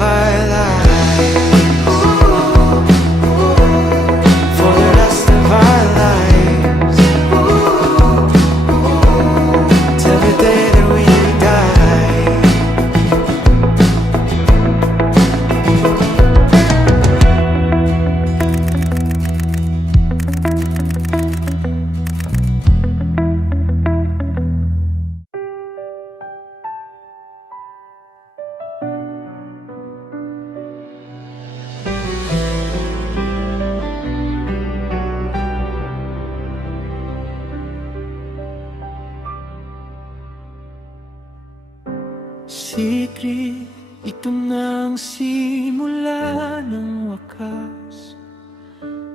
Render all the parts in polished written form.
our lives, for the rest of our lives, till the day that we die. Secret, ito na ang simula ng wakas.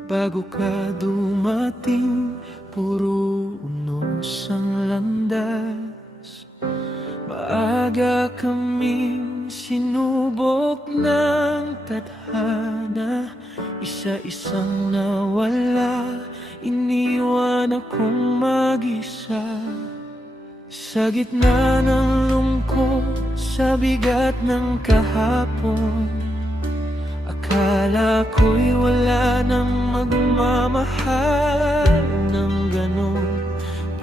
Bago ka dumating, puro unos ang landas. Maaga kaming sinubok ng tadhana, isa-isang nawala, iniwan akong mag-isa. Sa gitna ng lungkot, sa bigat ng kahapon, akala ko'y wala nang magmamahal ng ganon.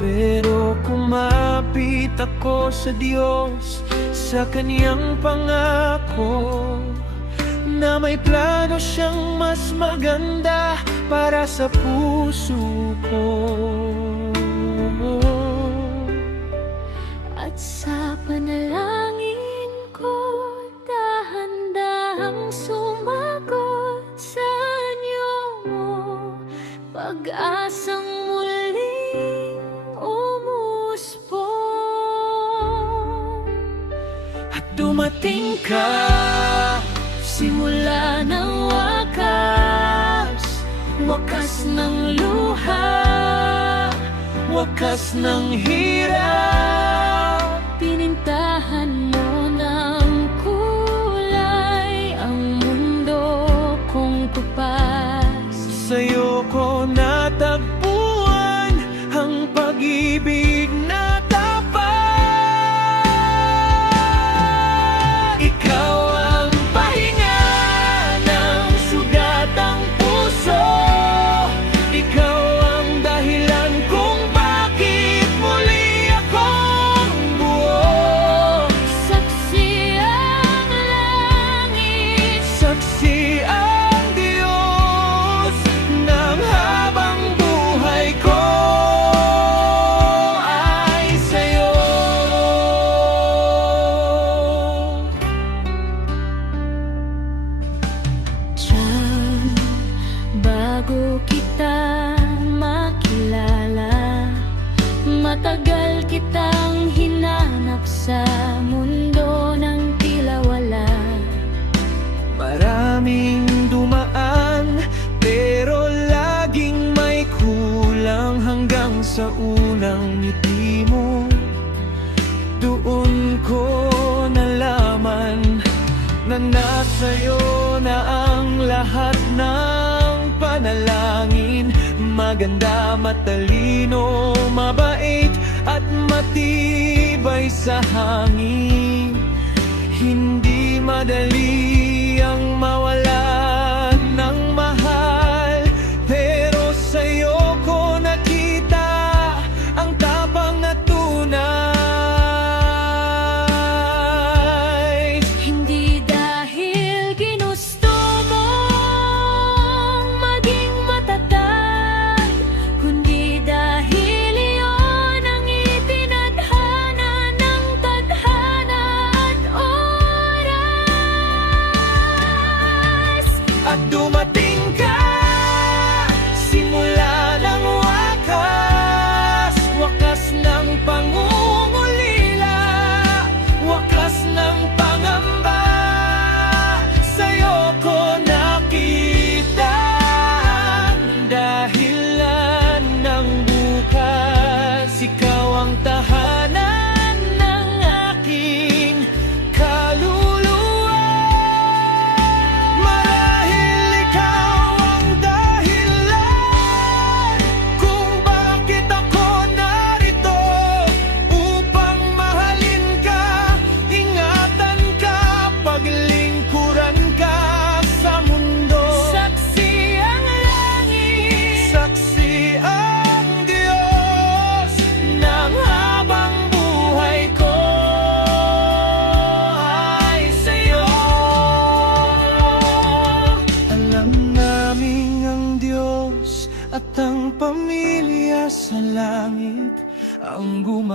Pero kumapit ako sa Diyos, sa Kaniyang pangako, na may plano siyang mas maganda para sa puso ko. At sa panalangin ko, dahan-dahang sumagot sa anyo mo, pag-asang muling umuspong. At dumating ka, Simula ng wakas, wakas ng luha, wakas ng hirap. pinintahan mo ng kulay ang mundo kong kupas. Sa'yo ko natagpuan ang pag-ibig na tapat. Ikaw ang pahinga ng sugatang puso, ikaw ang dahilan kung bakit muli akong buo. Saksi ang langit, Saksi ang Diyos ng habang buhay ko ay sa'yo. diyan bago kita makilala, matagal kitang hinanap sa mundo ng tila wala. Maraming dumaan, pero laging may kulang hanggang sa unang ngiti mo. Doon ko nalaman na nasa'yo na ang lahat ng panalangin. Maganda, matalino, mabait at matibay sa hangin. Hindi madali ang mawalan ng mahal, pero sa'yo ko nakita ang tapang na tunay. Hindi dahil ginusto mong maging matatag, kundi dahil iyon ang itinadhana ng tadhana at oras.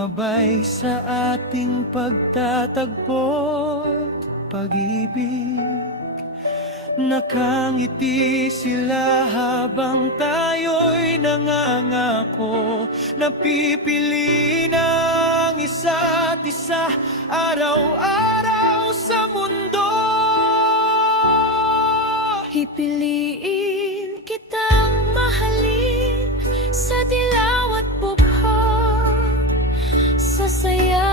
Sumabay sa ating pagtatagpo, pag-ibig. Nakangiti sila habang tayo'y nangangako. Napipili ng isa't isa araw-araw sa mundo. Pipiliin kitang mahalin sa dilaw at bughod, sa saya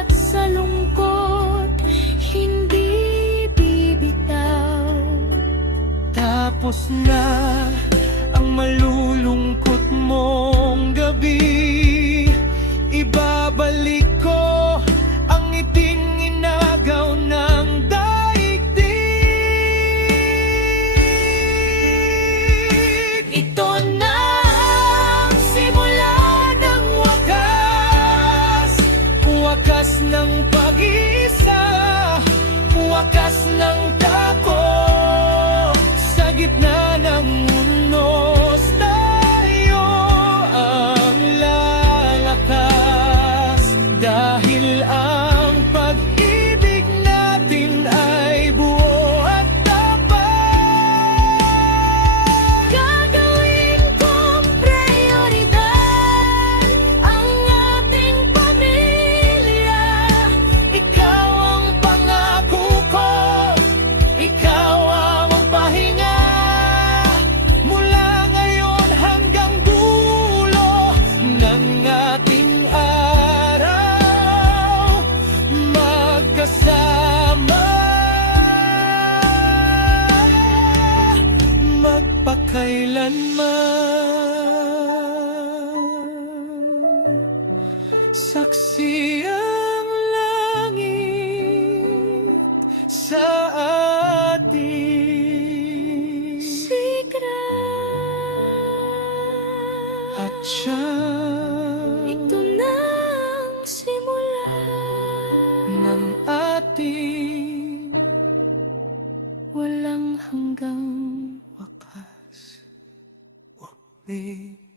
at sa lungkot, hindi bibitaw. Tapos na ang malulungkot mong gabi, ibabalik ko ang ngiting inagaw ng daigdig. Ito na ang simula ng wakas, Wakas ng pag-isa, wakas ng takot. Sa gitna ng unos, tayo ang lalakas. Dahil ang pag-ibig natin ay buo at tapat. gagawin kong prioridad ang ating pamilya. Ikaw ang pangako ko, ikaw ang pahinga. Mula ngayon hanggang dulo ng ating araw, magkasama, magpakailanman. Saksi ang langit sa ating Sikra, at siyang ito na ang simula ng ating walang hanggang wakas. Walang